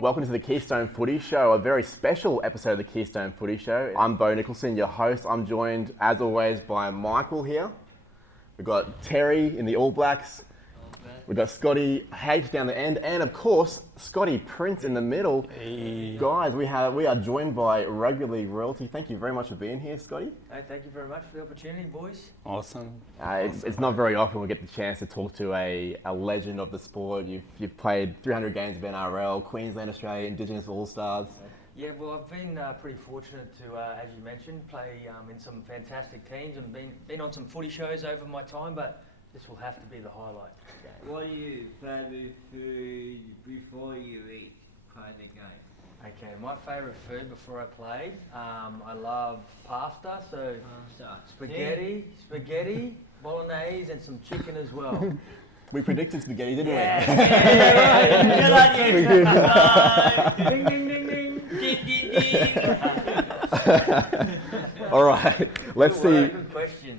Welcome to the Keystone Footy Show, a very special episode of the Keystone Footy Show. I'm Bo Nicholson, your host. I'm joined, as always, by Michael here. We've got Terry in the All Blacks. We've got Scotty H down the end, and of course, Scotty Prince in the middle. Hey. Guys, we are joined by Rugby League royalty. Thank you very much for being here, Scotty. Hey, thank you very much for the opportunity, boys. Awesome. It's not very often we get the chance to talk to a legend of the sport. You've played 300 games of NRL, Queensland, Australia, Indigenous All-Stars. Yeah, well, I've been pretty fortunate to, as you mentioned, play in some fantastic teams and been on some footy shows over my time, but this will have to be the highlight. What do you favourite food before you play the game? Okay, my favourite food before I played, I love pasta, so spaghetti, bolognese, and some chicken as well. We predicted spaghetti, didn't we? Yeah. Ding, ding, ding, ding. Ding, ding, ding. All right, let's see. Good question.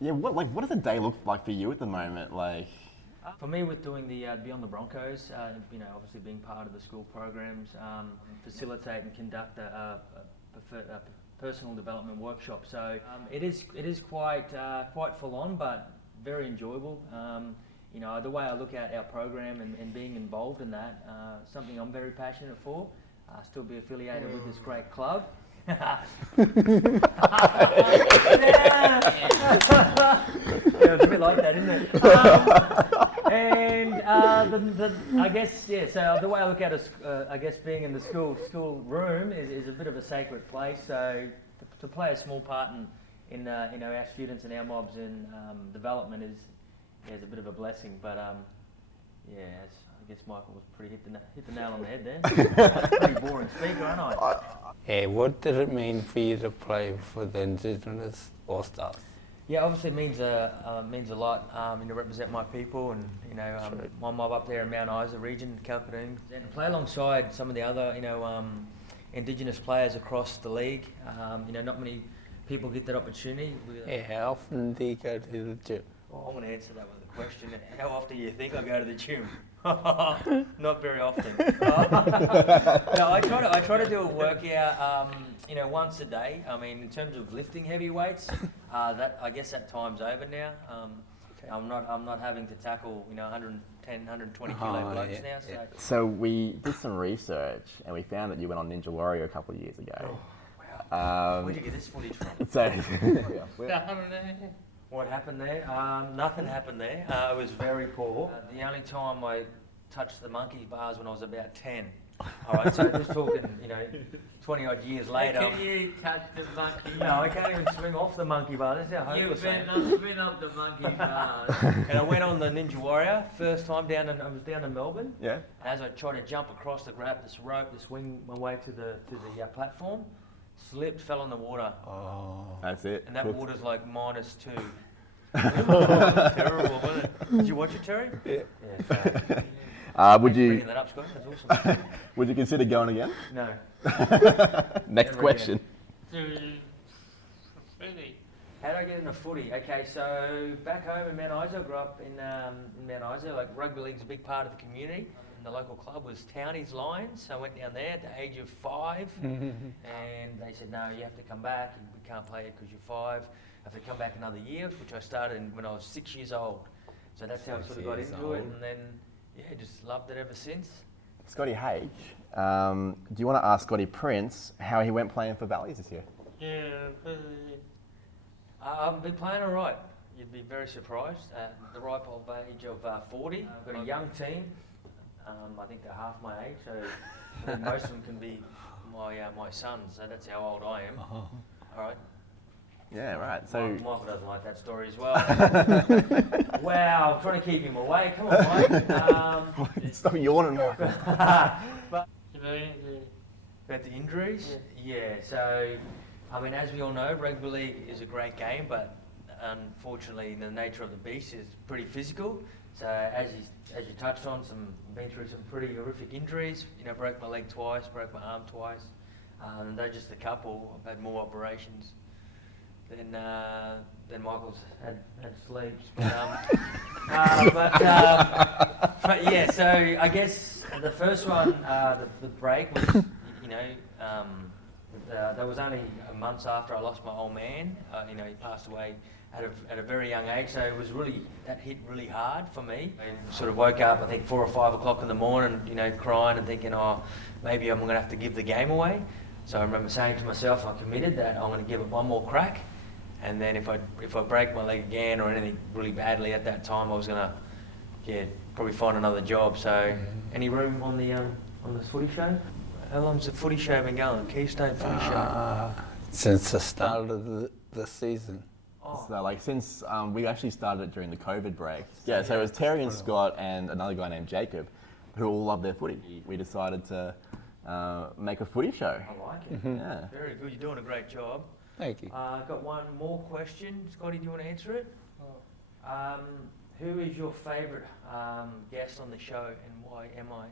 Yeah, what does a day look like for you at the moment? For me, with doing the Beyond the Broncos, obviously being part of the school programs, facilitate and conduct a personal development workshop. So it is quite full on, but very enjoyable. The way I look at our program and being involved in that, something I'm very passionate for. Still be affiliated with this great club. Yeah, it's a bit like that, isn't it? I guess, yeah, so the way I look at it, I guess being in the school room is a bit of a sacred place. So to play a small part in our students and our mobs in development is a bit of a blessing. But I guess Michael was hit the nail on the head there. Pretty boring speaker, aren't I? Hey, what did it mean for you to play for the Indigenous All-Stars? Yeah, obviously it means a lot to represent my people and my mob up there in Mount Isa region, Calcadoon, and play alongside some of the other Indigenous players across the league. Not many people get that opportunity. Hey, how often do you go to the gym? Oh, I'm going to answer that with a question. How often do you think I go to the gym? Not very often. No, I try to do a workout, once a day. I mean, in terms of lifting heavy weights, that I guess that time's over now. Okay. I'm not having to tackle 110, 120 kilo blokes now. So we did some research and we found that you went on Ninja Warrior a couple of years ago. Oh, wow. Where'd you get this footage from? What happened there? Nothing happened there. It was very poor. The only time I touched the monkey bars when I was about 10. All right, so just talking, 20 odd years later. Can you touch the monkey? No, I can't even swing off the monkey bar. That's how hopeless I am. You better not swing off the monkey bars. And I went on the Ninja Warrior first time I was down in Melbourne. Yeah. As I tried to jump across to grab this rope, to swing my way to the platform, slipped, fell in the water. Oh, that's it. And that water's like -2. Terrible, wasn't it? Did you watch it, Terry? Yeah. Would you bringing that up, Scott? That's awesome. Would you consider going again? No. Next question. How did I get into footy? Okay, so back home in Mount Isa, I grew up in Mount Isa. Like rugby league's a big part of the community. And the local club was Townies Lions. So I went down there at the age of 5, and they said, no, you have to come back. We can't play it because you're 5. I have to come back another year, which I started when I was 6 years old. So that's how I sort of got into it, and then just loved it ever since. Scotty H, do you want to ask Scotty Prince how he went playing for Valleys this year? Yeah, I've been playing all right. You'd be very surprised at the ripe old age of 40. I've got a young team. I think they're half my age, so most of them can be my sons. So that's how old I am. All right. Yeah, right. So Michael doesn't like that story as well. Wow, I'm trying to keep him away. Come on, Mike. Stop yawning, Michael. But about the injuries, yeah. So, I mean, as we all know, rugby league is a great game, but unfortunately, the nature of the beast is pretty physical. So, as you touched on, been through some pretty horrific injuries. Broke my leg twice, broke my arm twice. And they're just a couple. I've had more operations than Michael's had sleeps. But yeah, so I guess The first one, the break was, you know, that was only months after I lost my old man. You know, he passed away at a very young age, so it was really, that hit really hard for me. I sort of woke up, I think 4 or 5 o'clock in the morning, you know, crying and thinking, oh, maybe I'm going to have to give the game away. So I remember saying to myself, I committed that I'm going to give it one more crack, and then if I break my leg again or anything really badly at that time, I was going to, probably find another job. So, any room on the Footy Show? How long's the Footy Show been going? Keystone Footy Show? Since the start of the season. So like since we actually started it during the COVID break. Yeah, so it was Terry and Scott and another guy named Jacob, who all love their footy. We decided to make a footy show. I like it. Yeah. Very good. You're doing a great job. Thank you. Got one more question. Scotty, do you want to answer it? Who is your favourite guest on the show, and why am I?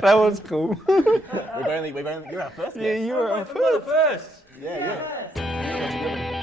That was cool. You're our first guest. Yeah, you were our I'm the first. Yeah, yeah.